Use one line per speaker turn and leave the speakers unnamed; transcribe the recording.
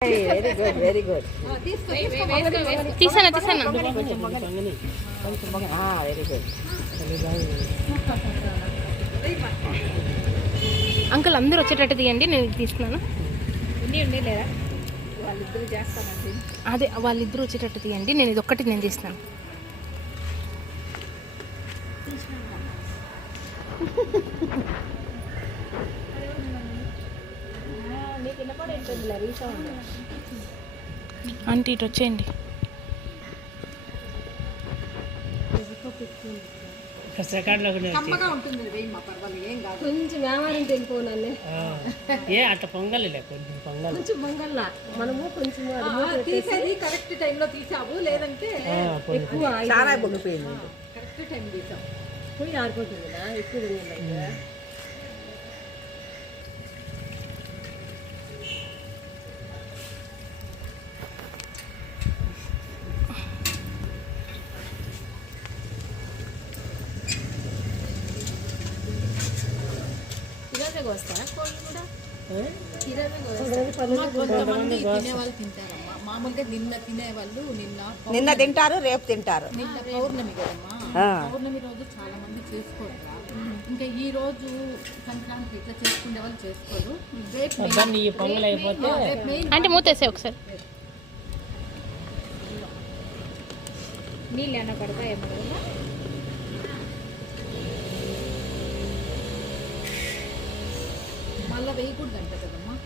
Very good very good
తీసానా
very good
uncle అందరూ వచ్చేటట్టు తీయండి నేను ఇది తీస్తున్నాను. అదే వాళ్ళిద్దరూ వచ్చేటట్టు తీయండి నేను ఇది ఒక్కటి నేను తీస్తాను ఆంటీ ఇటు వచ్చేయండి.
కొంచెం వ్యాపారం వెళ్ళిపోనాను
ఏ అట్ట పొంగలి కొంచెం పొంగలి.
కొంచెం బంగల్లా మనము కొంచెం
తీసేది కరెక్ట్ టైంలో తీసావు లేదంటే
ఎక్కువ
చాలా పొంగిపోయింది.
కరెక్ట్ టైం తీసావు.
పోయి ఆరిపోతుంది కదా ఎక్కువ ఉంది ఇరవై వస్తారా? కోళ్ళు కూడా? ఇరవై
కొంతమంది తినేవాళ్ళు తింటారమ్మా. మామూలుగా నిన్న తినేవాళ్ళు నిన్న
నిన్న తింటారు రేపు తింటారు.
నిన్న పౌర్ణమి కదమ్మా. పౌర్ణమి రోజు చాలా మంది చేసుకోరు ఇంకా ఈ రోజు సంక్రాంతి ఇట్లా చేసుకునే వాళ్ళు చేసుకోరు. రేపు
అంటే మూతేసే ఒకసారి.
నీళ్ళు ఏమైనా పడతాయేమో
మళ్ళీ వెయ్యి కూడా గంట కదమ్మా